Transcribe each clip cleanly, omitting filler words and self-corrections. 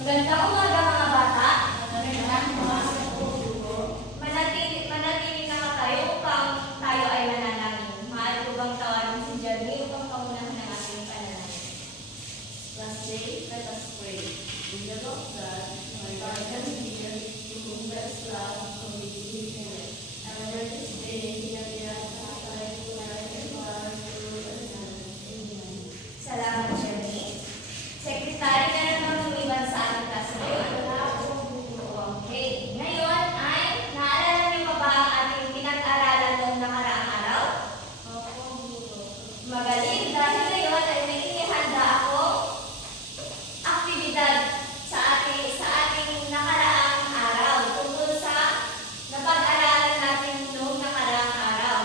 Magandang umaga mga bata. Manatili na nga tayo upang tayo ay manalangin. Maaari ko bang tawarin si Jeremy upang pangunahan ng ating panalangin? Last day, let us pray. In the Lord God, my guardian here, to whom there is love, whom we believe in it. And whether this day, here we are, to life and power, through the Son. Amen. Salamat, Jeremy. Sekretary ka na naman umiwan sa ating klase ngayon. Okay. Ngayon ay naalala niyo pa ba ang ating pinag-aralan noong nakaraang araw? Magaling dahil ngayon ay may inihanda ako aktibidad sa ating nakaraang araw tungkol sa napag-aralan natin noong nakaraang araw.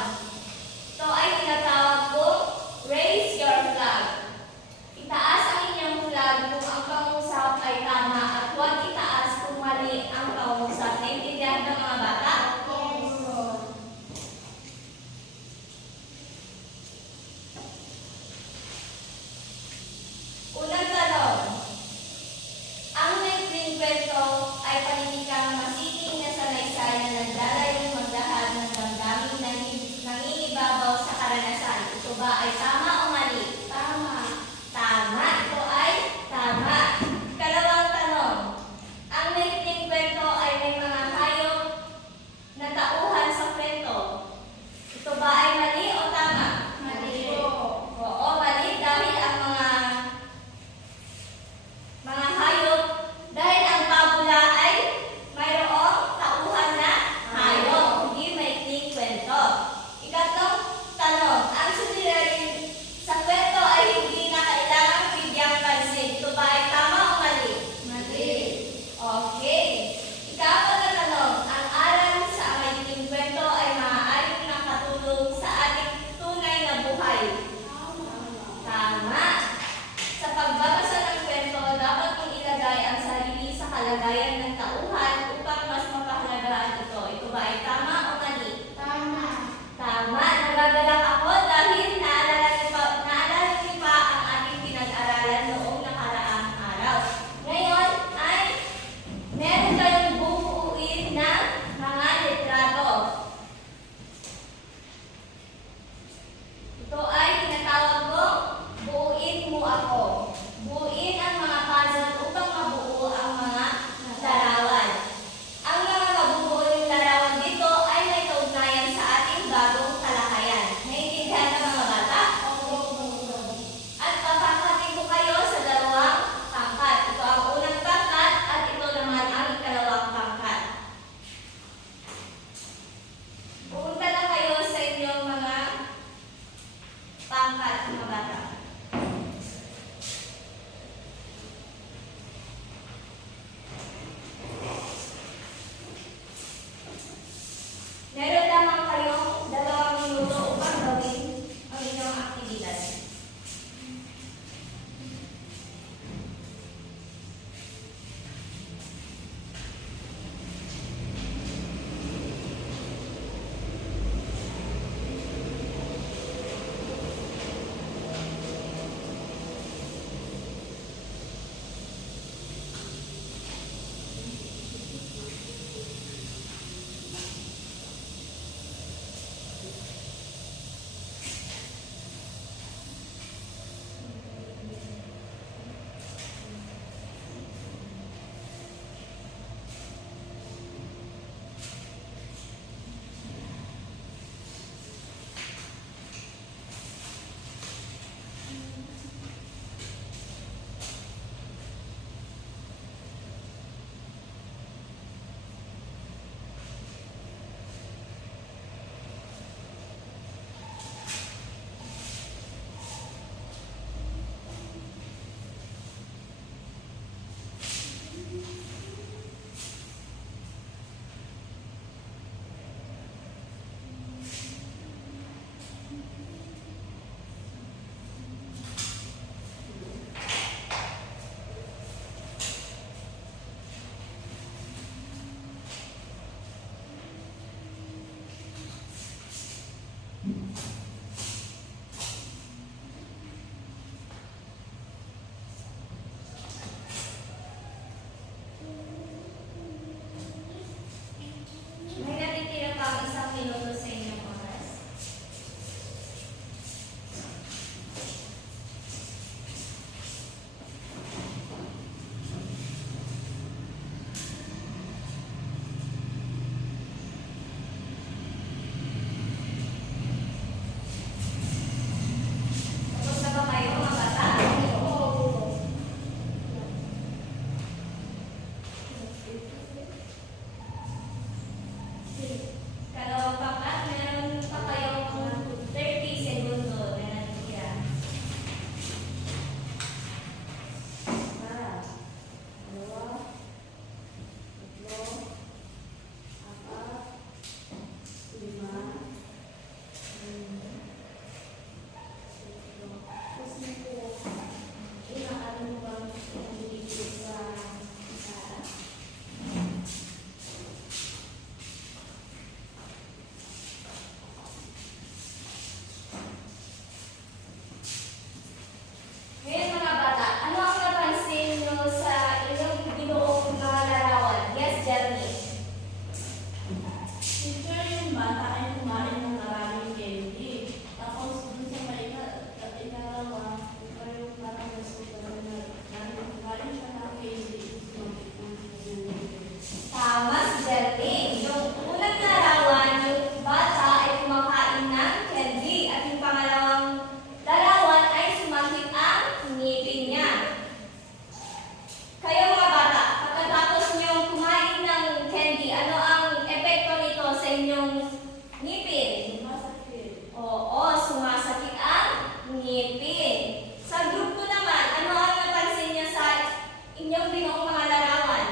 inyong binuong mga larawan?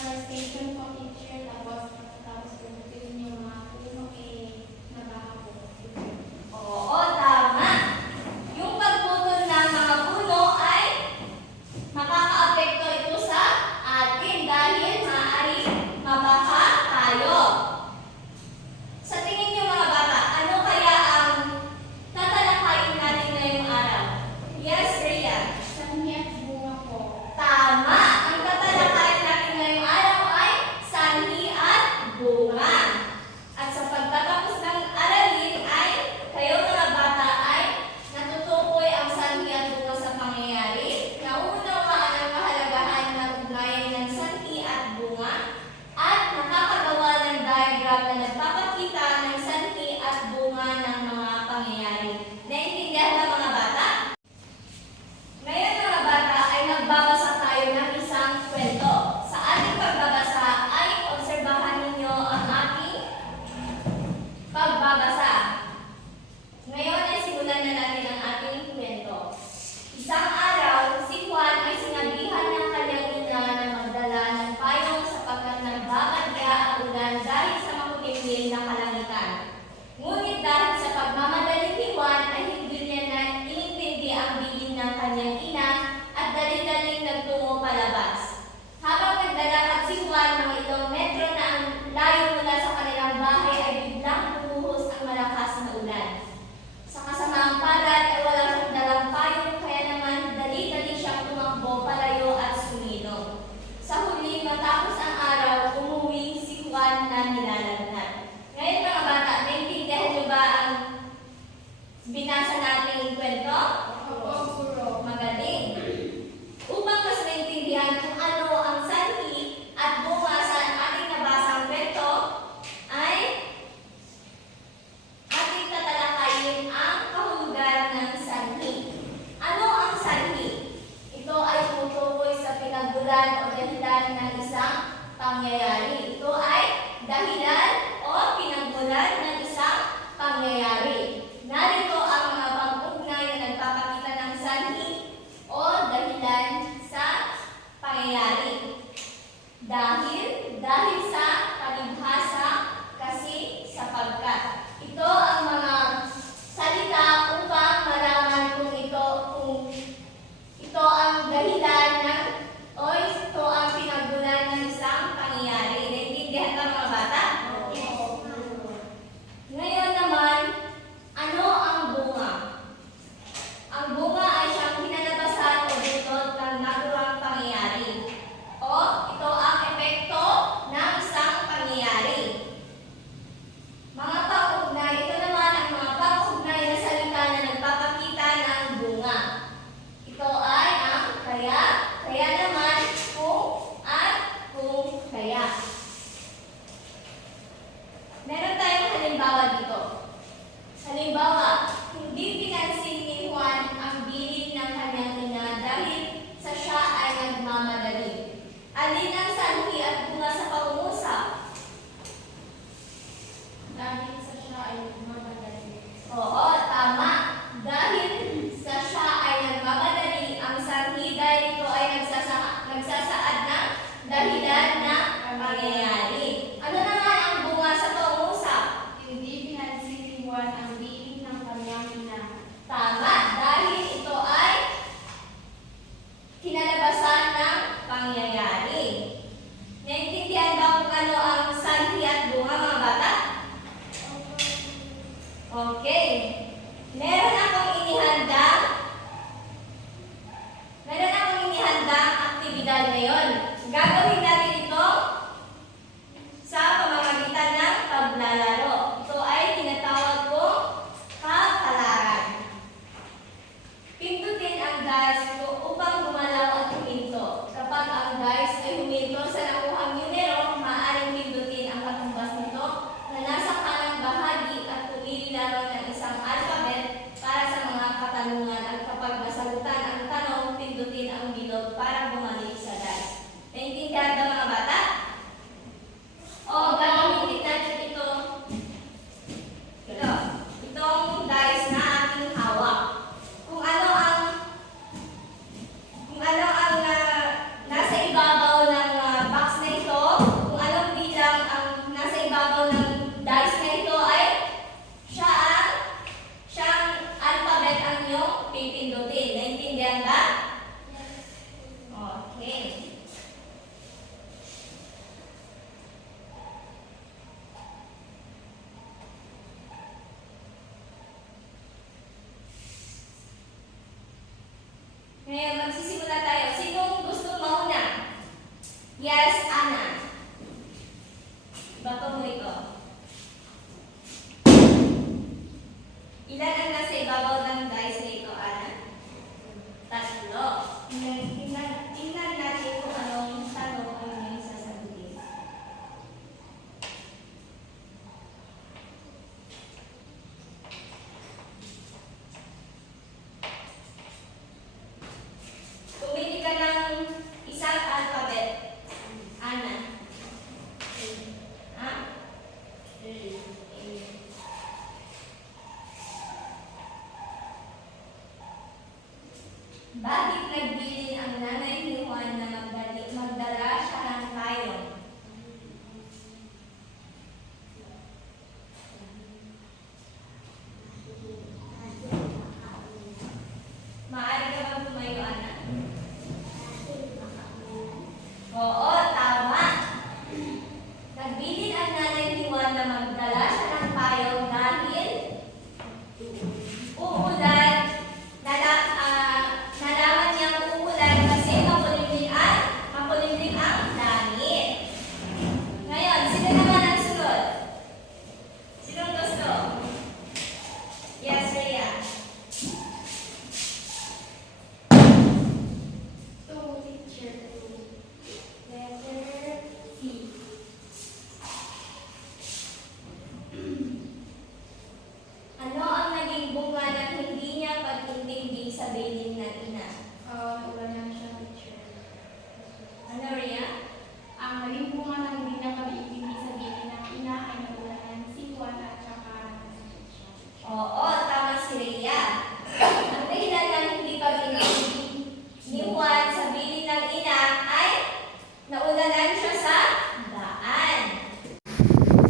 Station po, teacher, tapos pinutin yung mga puno nabaha po. Oo, tama. Yung pagputol ng mga puno ay makakaapekto ito sa atin dahil maaaring mabaha tayo. Sa tingin niyo mga bata, ano kaya ang tatalakayin natin ngayong araw? Yes, Rhea. Sanhi at bunga po. Tama! Ang tatalakayin natin ngayong araw ay sanhi at bunga. At sa pagtatapos ng aralin ay kayo mga bata ay natutukoy ang sanhi at bunga sa pangyayari, naunawaan ang kahalagahan ng ugnayan ng sanhi at bunga, at nakakagawa ng diagram na nagpapakita ng sanhi at bunga ng mga pangyayari. Naintindihan ba mga bata? Ngayon mga bata ay magbabasa tayo ng isang kwento. Sa ating pagbabasa ay obserbahan ninyo ang ating pagbabasa. Ngayon ay simulan na natin ang ating kwento. Isang araw, si Juan ay sinabihan ng kanyang ina na magdala ng payong sapagkat nagbabagya ang ulan dahil sa makulimlim na kalangitan. Ngunit dahil sa pagmamadali ni Juan ay hindi niya na inintindi ang bilin ng kanyang ina at dali-daling nagtungo palabas. Habang naglalakad si Juan mga ilang metro na ang layo mula sa kanilang bahay ay biglang bumuhos ang malakas na ulan. Sa kasamaang palad ay wala siyang dalang payong kaya naman dali-dali siyang tumakbo palayo at sumilong. Sa huli matapos ang araw, umuwi si Juan na nilalagnat. Ngayon mga bata, naintindihan niyo ba ang binasa nating kwento? Opo, guro. Magaling. Upang mas maintindihan kung ano ang sanhi at bunga sa ating nabasang kwento, ay ating tatalakayin ang kahulugan ng sanhi. Ano ang sanhi? Ito ay tumutukoy sa pinagmulan o dahilan ng isang pangyayari. Ito ay dahilan o pinagmulan ng isang pangyayari. Narito ang mga pang-ugnay na nagpapakita ng sanhi o dahilan sa pangyayari. Dahil sa palibhasa, kasi sapagkat. Ito ang mga salita upang malaman kung ito ang dahilan ng o ito ang pinagmulan ng isang pangyayari. Naintindihan ba mga bata? Opo, guro. Ngayon naman, ano ang bunga? Ang bunga ay siyang kinalabasan o dulot ng naturang pangyayari. O ito ang epekto ng isang pangyayari. Mga pang-ugnay, ito naman ang mga pang-ugnay na salita na nagpapakita ng bunga. Ito ay ang kaya naman, kung, at kung kaya. Meron tayong halimbawa dito. Halimbawa, hindi pinansin ni Juan ang bilin ng kanyang ina dahil sa siya ay nagmamadali. Alin ang sanhi at bunga sa pangungusap? Dahil sa siya ay mamadali. Oo, tama. Dahil sa siya ay nagmamadali, ang sanhi dahil ito ay nagsasaad ng dahilan ng pangyayari. Ano naman ang bunga sa pangungusap? Hindi pinansin ni Juan ang bilin ng kanyang ina. Tama, dahil ito ay kinalabasan ng pangyayari. Naintindihan ba kung ano ang sanhi at bunga mga bata? Okay. Meron akong inihandang aktibidad ngayon. Oo, tama. Nagbilin ang nanay ni Juan na magdala siya ng payong dahil uulan. Nalaman niyang uulan kasi makulimlim ang langit. Ngayon, sino naman ang sunod? Sinong gusto? Yes, Rhea. Two, teacher. Letter C. Ano ang naging bunga ng hindi niya pagtinding sa bilin ng ina? Wala na siya, teacher. Ano, Rhea? Ang naging bunga ng hindi na pag-ibig sa bilin ng ina ay nagulanan si Juan at saka si Chicha. Oo, tama si Rhea. Ang dahilan ng hindi pag-ibig ni Juan sa bilin ng ina ay naulanan siya sa daan.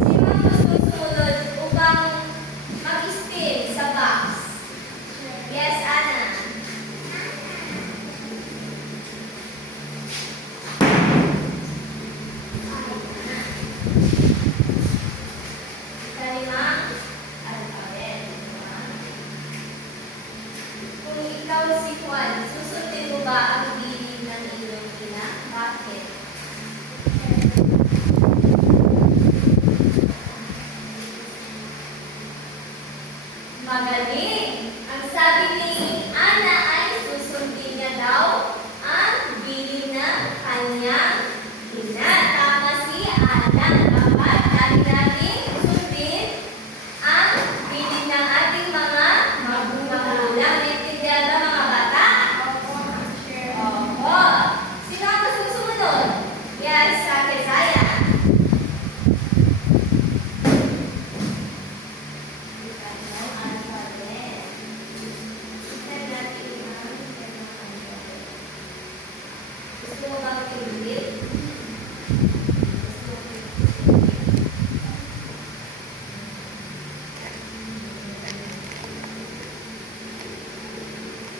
Sino ang susunod upang mag-spin sa box? Yes, Anna. Kalimang alphabet. Kung ikaw si Juan, susundin mo ba ang bilin ng iyong ina? Bakit? Magaling! Ang sabi ni Ana ay susundin niya daw ang bilin ng kanyang ina. Tama si Ana. Dapat lagi nating sundin ang bilin ng ating mga magulang. Naintindihan ba mga bata? Opo, teacher. Opo. Sino ang susunod? Yes, sa Quezaya. Gusto mo bang tinulit?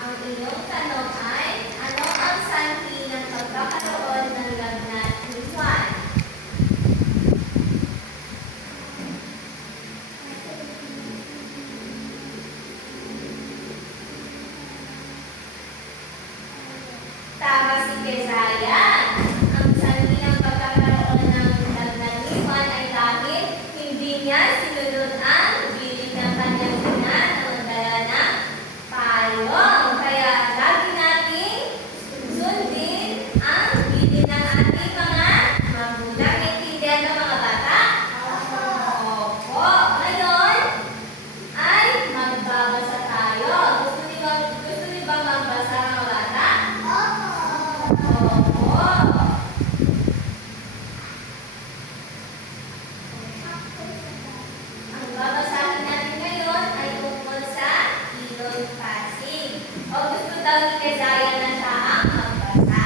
Ang inyong tanong ay, ano ang sanhi ng pagkakaroon ng lagnat ni Juan? Tama si Quezaya. Ang sanhi ng pagkakaroon ng lagnat ni Juan ay dahil hindi niya sinunod ang bilin ng kanyang ina na magdala ng payong. Kaya lagi nating sundin ang bilin ng ating mga magulang. Naintindihan ba mga bata? Opo. Ngayon ay magbabasa tayo. Gusto niyo bang magbasa mga bata? Opo. Ang babasahin natin ngayon ay tungkol sa Ilog Pasig. O gusto daw ni Quezaya na siya ang magbasa.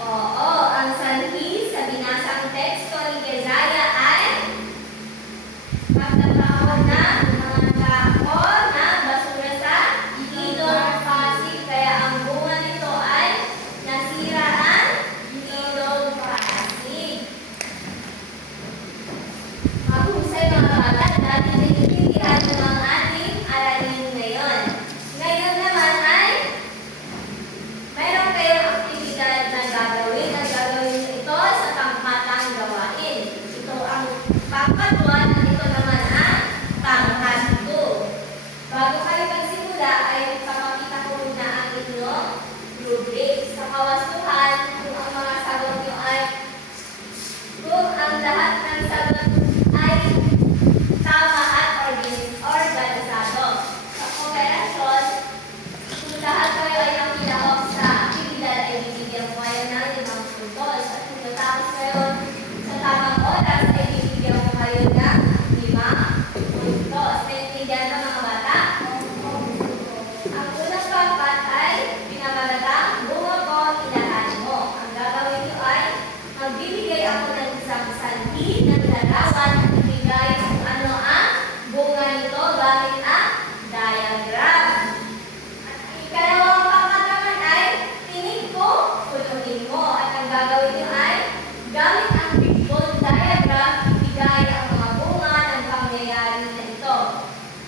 Oo, ang sanhi sa binasang teksto ni Jezaya ay pagtatapon ng mga tao na basura sa ilog Pasig. Kaya ang bunga nito ay nasira ang ilog Pasig. Mahusay mga bata, dati naiintindihan ng mga ating aralin ngayon. Ngayon naman ay mayroon kayong aktibidad na gagawin at gagawin ito sa pangmatang gawain. Ito ang pangkat 1 at ito naman ang pangkat 2. Bago kayo magsimula ay papakita ko muna ang inyong rubric. Sa kawastuhan, kung ang mga sagot nyo ay kung ang lahat ng sagot ay tama at organisado. Sa kooperasyon, kung lahat kayo ay nakilahok sa aktibidad ay bibigyan ko kayo ng 5 puntos. At kung natapos kayo sa tamang oras ay bibigyan ko kayo ng 5 puntos. Naintindihan ba mga bata? Ang unang pangkat ay pinamagatang bunga ko, ilahan mo. Ang gagawin nyo ay magbibigay ako ng isang sanhi ng larawan at ibigay kung ano ang bunga nito gamit ang diagram. Ikalawang pangkat naman ay tinig ko, punuhin mo. At ang gagawin nyo ay gamit ang fishbone diagram, ibigay ang mga bunga ng pangyayari na ito.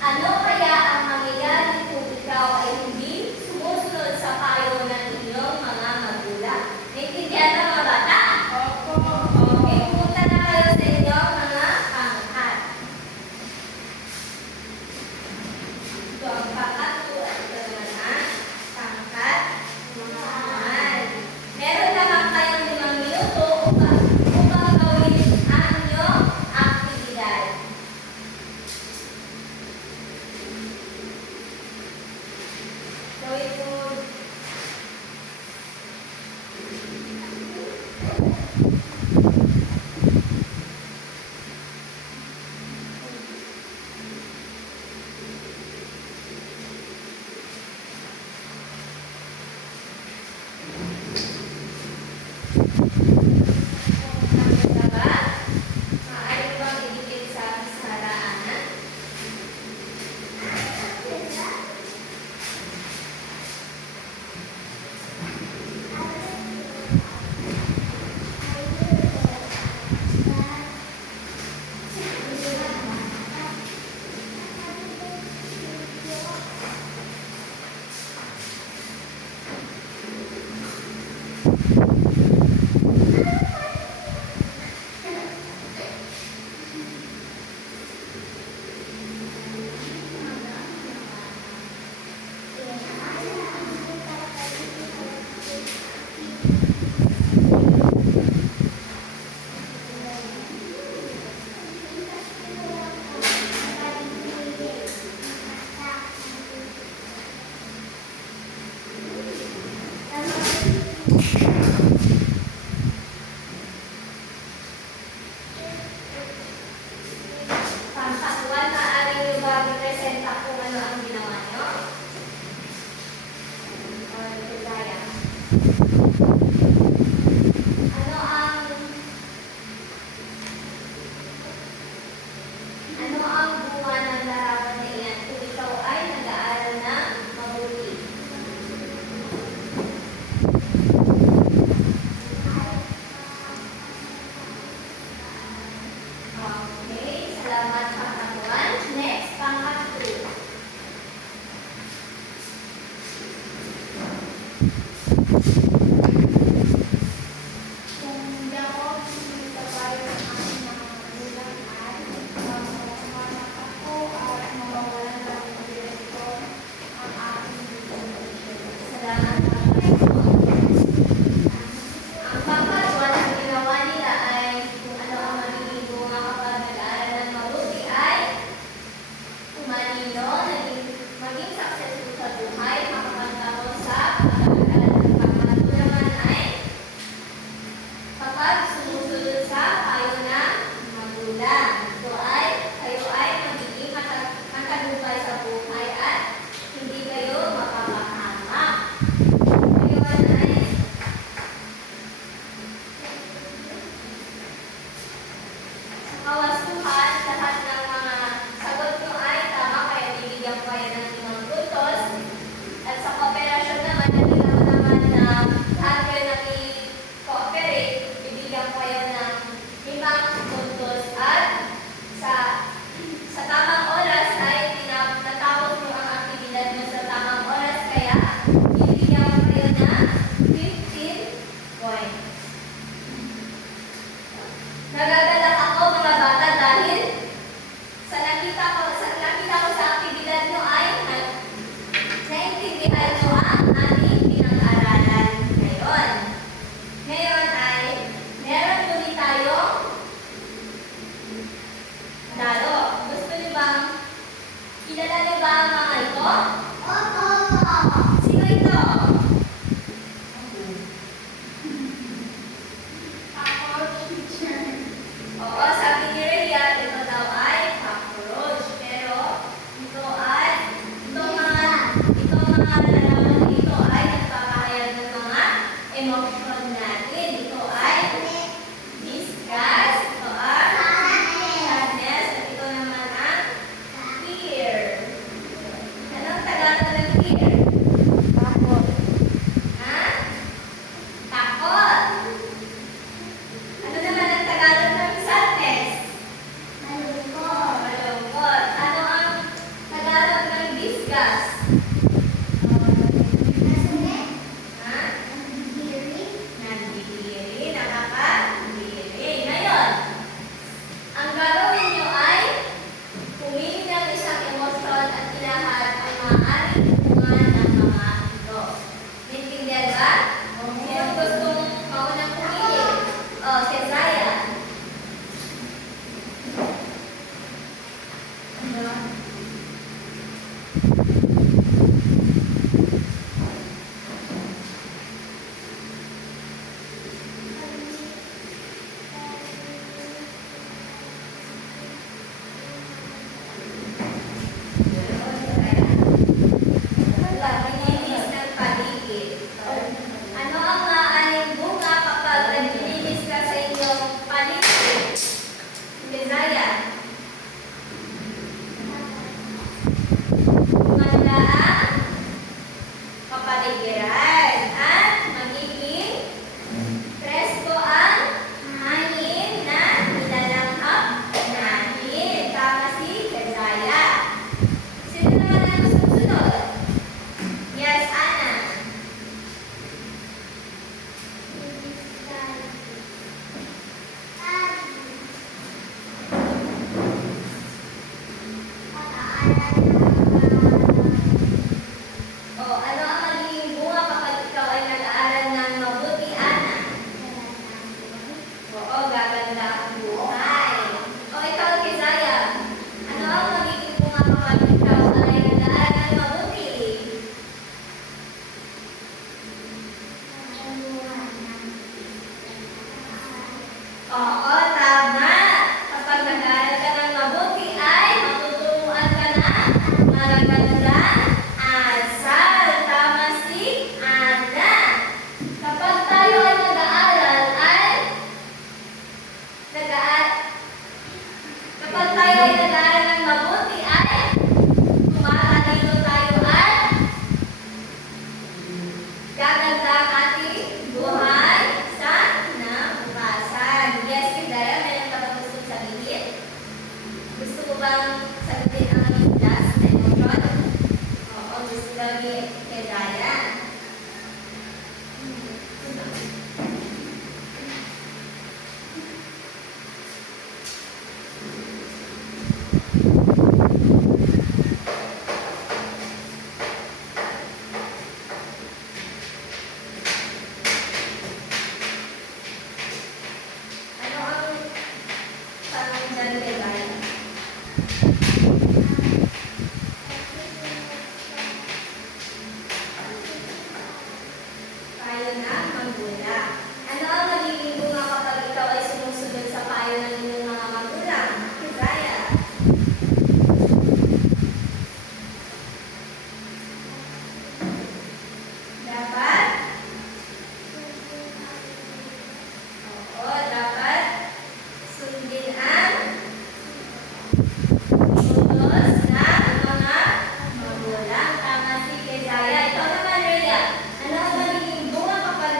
Ano kaya ang mangyayari kung ikaw ay hindi sumusunod sa payo ng inyong mga magulang? Naintindihan ba mga bata? Okay, pumunta na kayo sa inyong mga pangkat. Ito ang pangkat 2 at ito naman ang pangkat 1. Meron naman kayong 5 minuto upang gawin ang inyong aktibidad. Gawin mo. Nakita ba? Maaari ko bang idikit sa haraanan? O, ano ang magiging bunga kapag ikaw ay nag-aaral ng mabuti, Ana? Oo, gaganda ang buhay. O, ikaw, Keziah, ano ang magiging bunga kapag ikaw ay nag-aaral ng mabuti? Oo, tama. Kapag nag-aaral ka ng mabuti ay matuturuan ka ng magagandang asal. Tama si Ana. Kapag tayo ay nag-aaral kapag tayo ay nag-aaral ng mabuti ay tumatalino tayo at gaganda ang ating buhay sa kinabukasan. Yes, Keziah, meron ka bang gustong sabihin? Gusto ko bang sagutin ang aming last emotion? Oo, gusto daw ni Keziah. Ano ang pakiramdam ni Keziah? Payo ng magulang. Ano ang magiging bunga kapag ikaw ay sumusunod sa payo ng inyong mga magulang? Keziah. Dapat? Oo, dapat sundin ang utos ng mga magulang. Tama si Keziah. Ikaw naman, Rhea. Ano ang magiging bunga kapag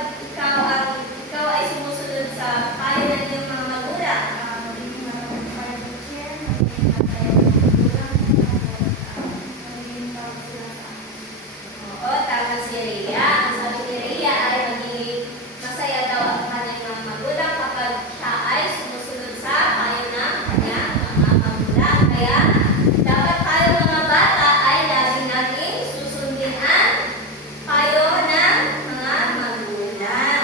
ikaw ay sumusunod sa payo ng iyong mga magulang? Oo, tama si Rhea. Ang sabi ni Rhea ay magiging masaya daw ang kanyang mga magulang kapag siya ay sumusunod sa payo ng kanyang mga magulang. Kaya, dapat tayo mga bata ay lagi nating susundin ang payo ng mga magulang.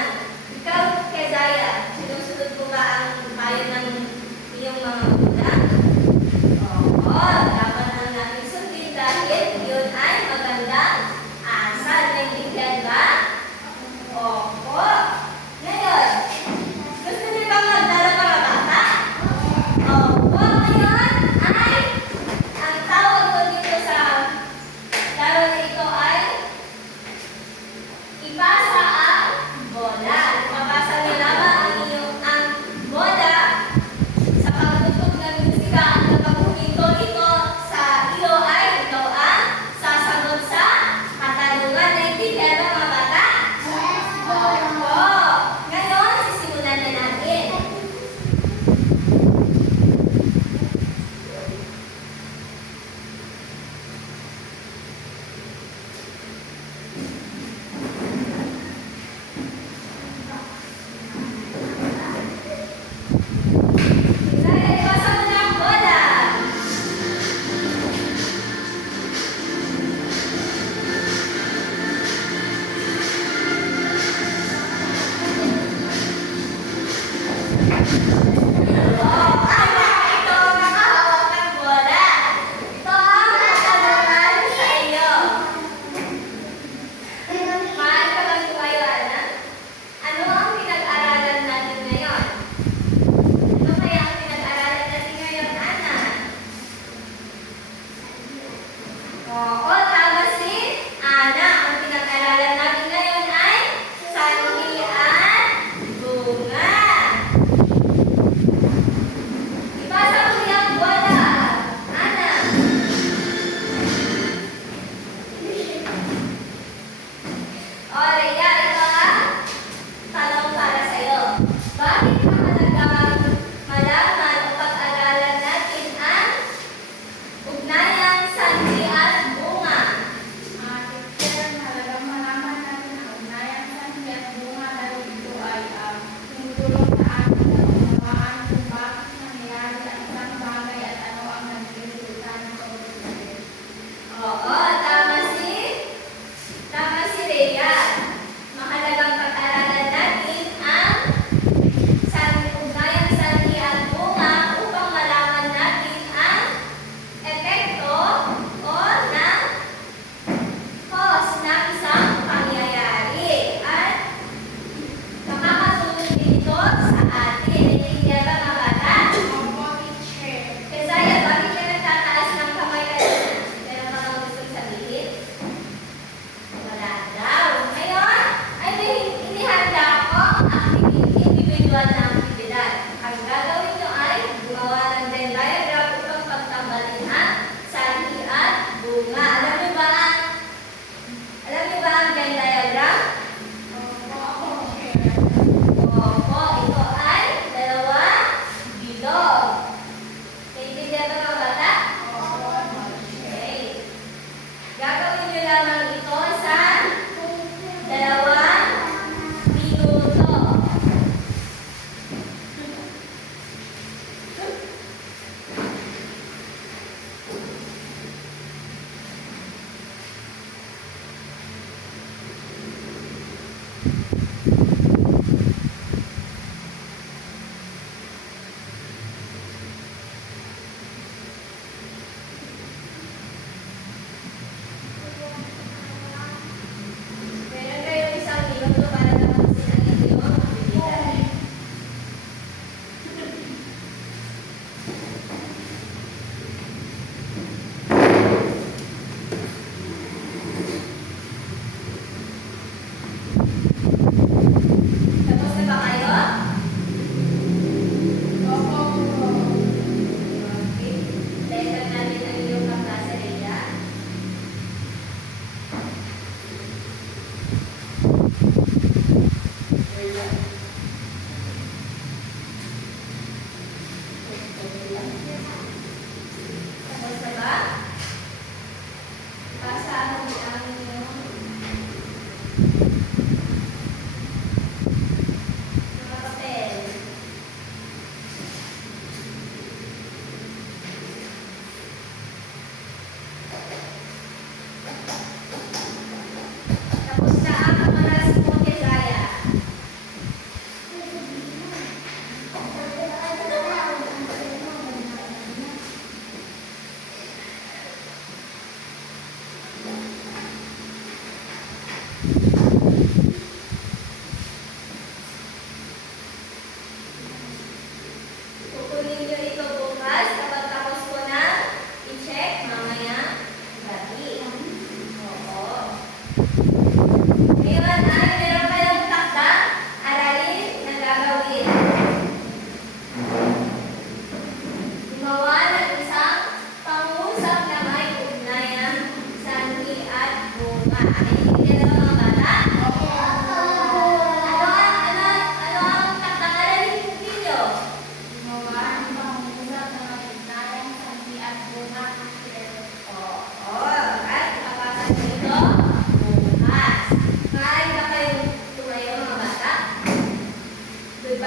Ikaw, Keziah, sinusunod mo ba ang payo ng iyong mga magulang? Oo, dapat lang natin sundin dahil yun ay magandang asal. Naintindihan ba? Opo. Ngayon, gusto niyo bang magdala mga bata? Opo, ngayon ay ang tawag ko dito sa laro na ito ay ipasa ang bola. Ipapasa niyo lamang ang bola sa pagtutog ng musika at kapag humito ito sa iyo ay ikaw ang sasagot sa katanungan. Naintindihan ba mga bata? Opo. Ngayon, sisimulan na natin. Keziah, ipasa mo na ang bola. Ito ang nakahawak ng bola. Ito ang katanungan sa iyo. Mahal ka bang tumayo, Ana? Ano ang pinag-aralan natin ngayon? Ano kaya ang pinag-aralan natin ngayon, Ana? Oo, tama si Ana. Ang pinag-aralan natin ngayon ay sanhi at bunga.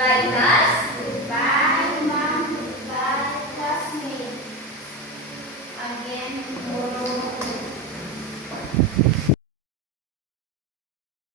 God